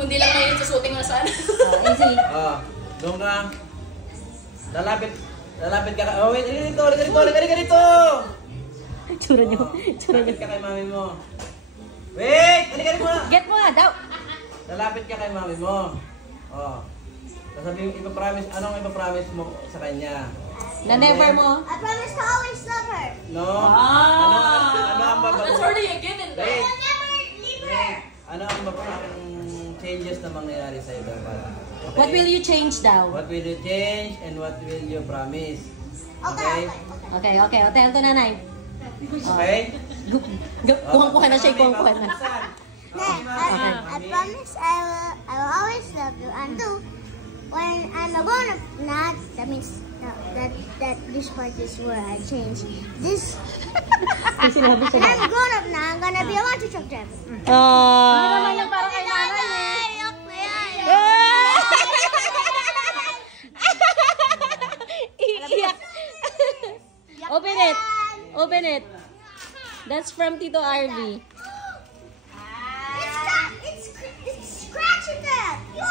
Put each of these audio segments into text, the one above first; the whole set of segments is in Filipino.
Kundi lang may susuting na saan. Easy. Doon ka. Lalapit ka. Oh, wait. Ganito. Tsura nyo. Lalapit ka kay mami mo. Wait! Halika mo. Get mo nga daw. Lalapit ka kay mami mo. Sasabihin, anong ipapromise mo sa kanya? Na never mo. I promise to always love her. No? Ano ang That's already a given though. Wait. I'll never leave her. Ano ang changes na mangyayari sa iyo? Okay? What will you change daw? What will you change and what will you promise? Okay. Okay. O, tell to nanay. Okay? Kuhang-kuha na siya, kuhang-kuha na. I promise I will always love you. And when I'm a grown up, not that means that this part is where I change. This. When I'm grown up now, I'm gonna be a water truck driver. Naman yung parang kay nanay Iiyak. Open it. That's from Tito RV. It's scratching that. Yo!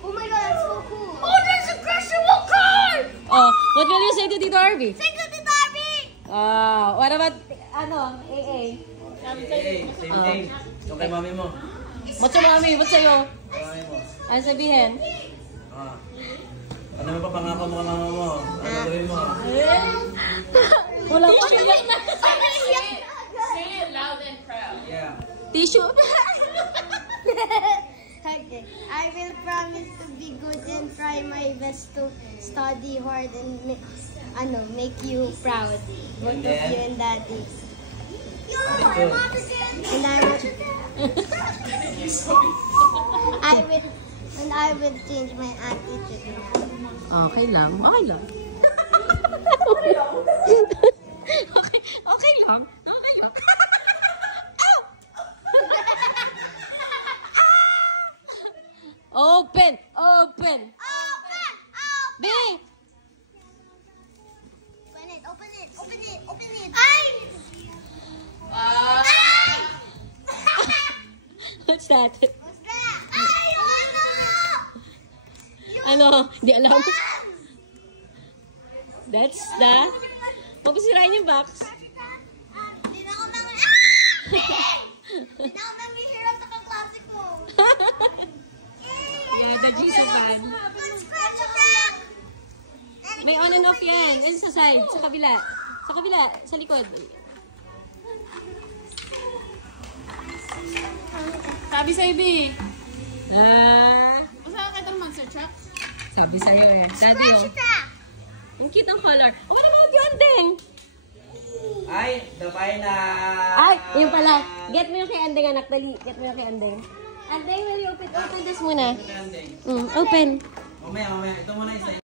Oh my god, that's so cool. Oh, there's a crashable car! Oh, what will you say to Tito RV? Thank you, Tito Arby! What about, AA? Same thing. Yung kay mami mo. What's your mami? What's sa'yo? Kay mami mo. Ano sabihin? Ano mo pa pangako mo kay mama mo? Ano gawin mo? Wala pa. Say it loud and proud. Yeah. Tissue. Okay. I will promise to be good and try my best to study hard and make you proud. Both of you and Daddy. And I will change my attitude now. Okay lang. Okay lang. Open! B! Open it! What's that? What's that? Ay, Ano? Di alam. That's the... Huwag mo sirain yung box. Hindi na ako manghihirap sa kaklase ko. Yeah, the Jisoo fan. Let's scratch it out! May on and off yan. And sa side. Sa kabila. Sa likod. Sabi sa Ibi. Basta ka ito monster truck? Sabi sa'yo yan. Daddy, Scratch it out! ang cute ng color. Oh, what about yung andeng? Ay, dabay na. Ay, yun pala. Get mo yung kay andeng, anak. Dali. Get mo yung kay andeng. Andeng, will you open this muna? Open. Mamaya. Ito muna isa.